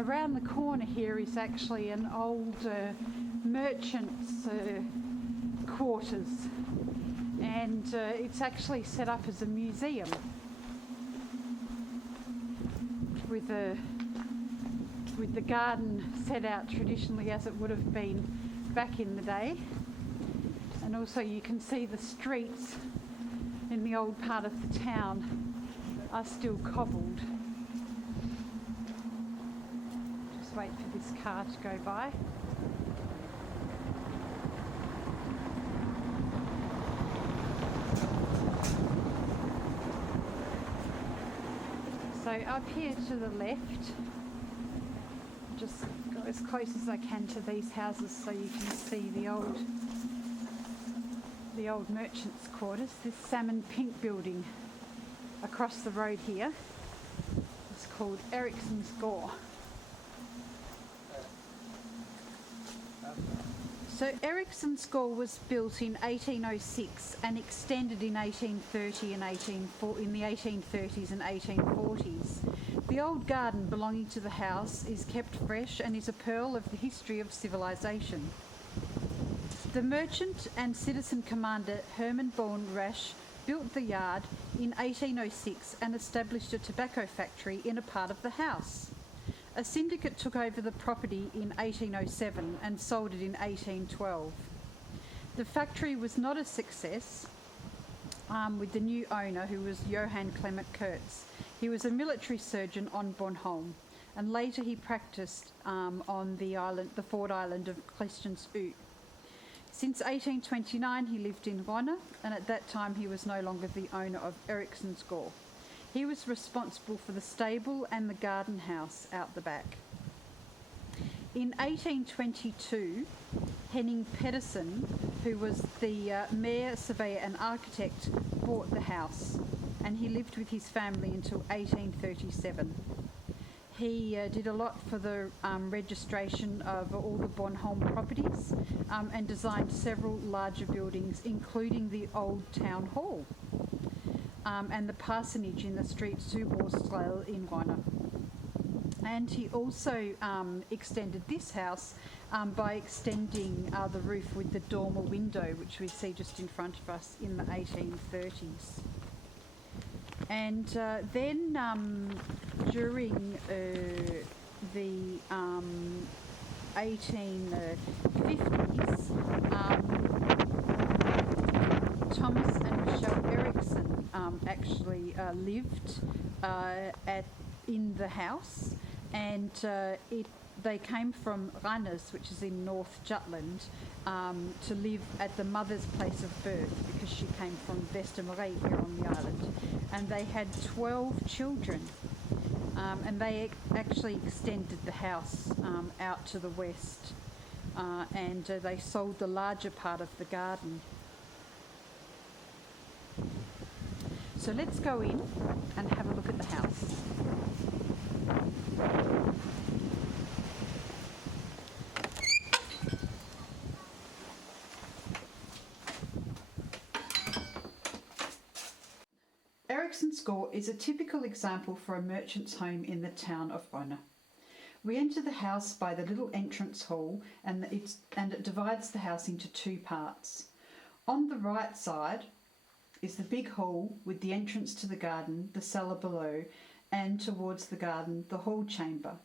around the corner here is actually an old merchant's quarters, and it's actually set up as a museum with the garden set out traditionally as it would have been back in the day. And also you can see the streets in the old part of the town are still cobbled. Just wait for this car to go by. So up here to the left, just go as close as I can to these houses so you can see the old merchants' quarters. This salmon pink building across the road here is called Erichsens Gaard. So Erichsens Gaard was built in 1806 and extended in 1830 and in the 1830s and 1840s. The old garden belonging to the house is kept fresh and is a pearl of the history of civilization. The merchant and citizen commander Herman Born Rasch built the yard in 1806 and established a tobacco factory in a part of the house. A syndicate took over the property in 1807 and sold it in 1812. The factory was not a success with the new owner, who was Johann Clement Kurtz. He was a military surgeon on Bornholm, and later he practiced on the Ford Island of Christiansø. Since 1829 he lived in Rønne, and at that time he was no longer the owner of Erichsens Gaard. He was responsible for the stable and the garden house out the back. In 1822, Henning Pedersen, who was the mayor, surveyor and architect, bought the house, and he lived with his family until 1837. He did a lot for the registration of all the BronHolm properties and designed several larger buildings, including the old town hall and the parsonage in the street Suborstrail in Rønne. And he also extended this house by extending the roof with the dormer window, which we see just in front of us, in the 1830s. And then during the 1850s, Thomas and Michelle Erichsen actually lived in the house, and they came from Rønne, which is in North Jutland, to live at the mother's place of birth, because she came from Vestermarie here on the island, and they had 12 children, and they actually extended the house out to the west, and they sold the larger part of the garden. So let's go in and have a look at the house. Erichsens Gaard is a typical example for a merchant's home in the town of Rønne. We enter the house by the little entrance hall, and it divides the house into two parts. On the right side is the big hall with the entrance to the garden, the cellar below, and towards the garden, the hall chamber.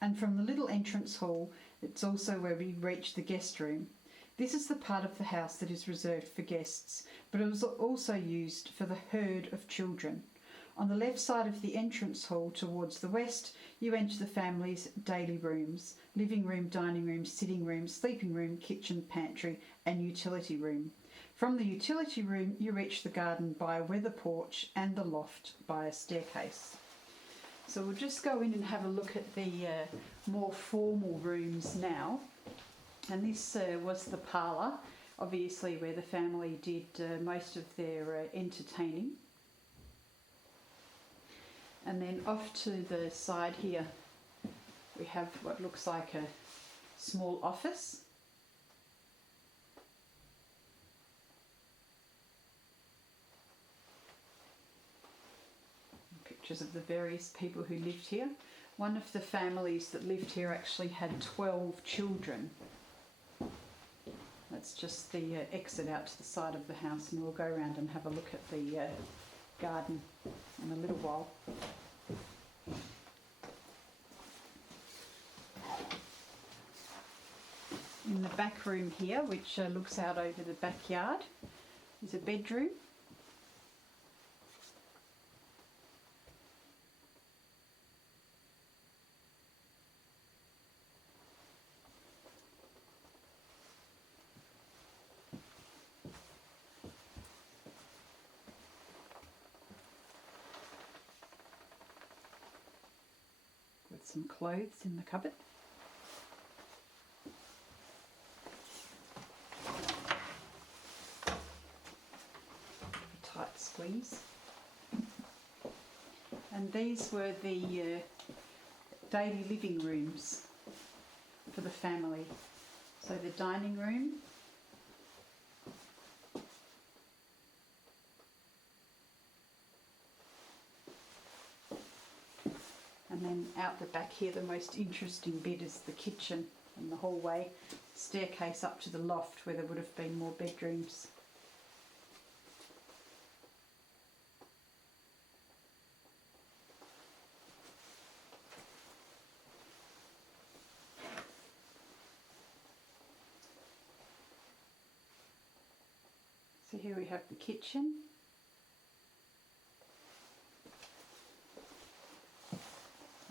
And from the little entrance hall, it's also where we reach the guest room. This is the part of the house that is reserved for guests, but it was also used for the herd of children. On the left side of the entrance hall towards the west, you enter the family's daily rooms: living room, dining room, sitting room, sleeping room, kitchen, pantry and utility room. From the utility room, you reach the garden by a weather porch and the loft by a staircase. So we'll just go in and have a look at the more formal rooms now. And this was the parlour, obviously where the family did most of their entertaining. And then off to the side here, we have what looks like a small office. Pictures of the various people who lived here. One of the families that lived here actually had 12 children. That's just the exit out to the side of the house, and we'll go around and have a look at the garden in a little while. In the back room here, which looks out over the backyard, is a bedroom. With some clothes in the cupboard. Tight squeeze. And these were the daily living rooms for the family. So the dining room, and then out the back here, the most interesting bit is the kitchen and the hallway, staircase up to the loft where there would have been more bedrooms. So here we have the kitchen.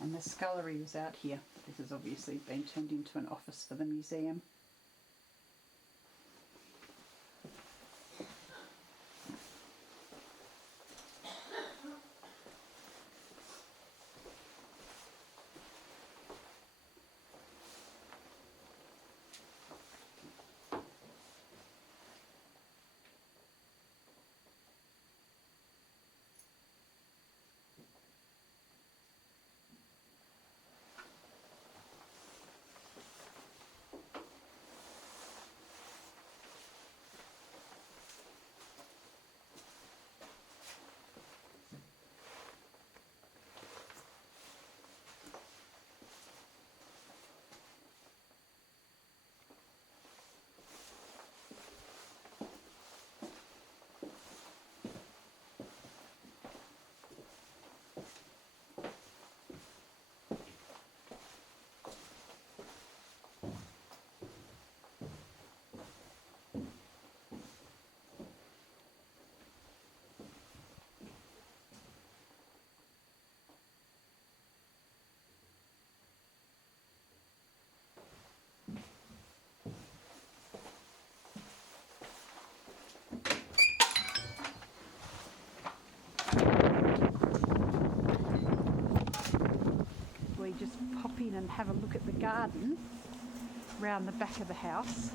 And the scullery was out here. This has obviously been turned into an office for the museum. We just pop in and have a look at the garden round the back of the house.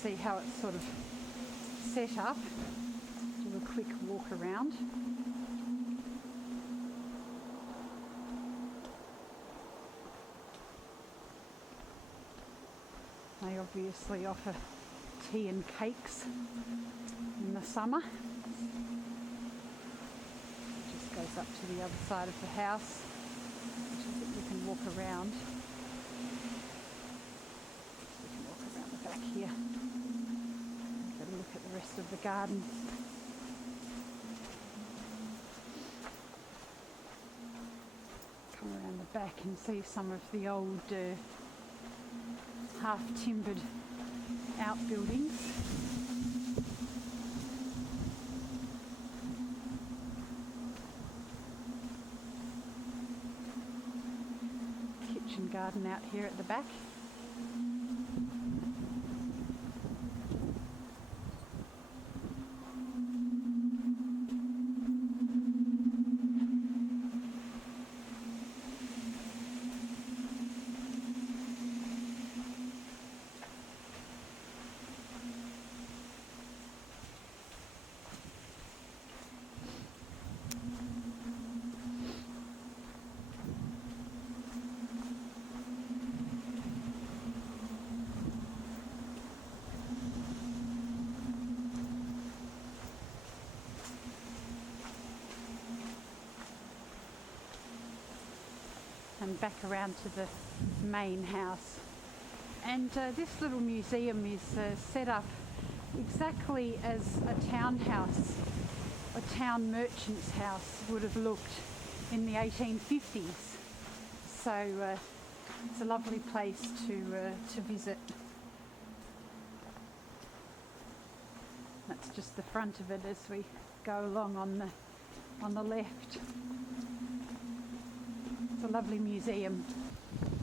See how it's sort of set up. Do a quick walk around. They obviously offer tea and cakes in the summer. Just goes up to the other side of the house, which is that we can walk around. We can walk around the back here. Get a look at the rest of the garden. Come around the back and see some of the old half-timbered outbuildings. Kitchen garden out here at the back. and back around to the main house. And this little museum is set up exactly as a townhouse, a town merchant's house would have looked in the 1850s. So it's a lovely place to visit. That's just the front of it as we go along on the left. It's a lovely museum.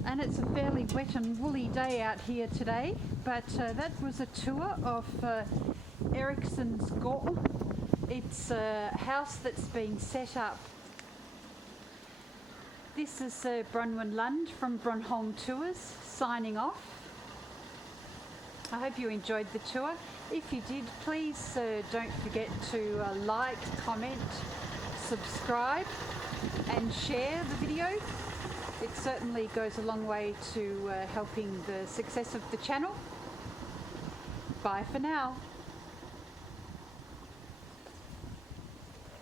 And it's a fairly wet and woolly day out here today, but that was a tour of Erichsens Gaard. It's a house that's been set up. This is Bronwyn Lund from BronHolm Tours signing off. I hope you enjoyed the tour. If you did, please don't forget to like, comment, subscribe and share the video. It certainly goes a long way to helping the success of the channel. Bye for now.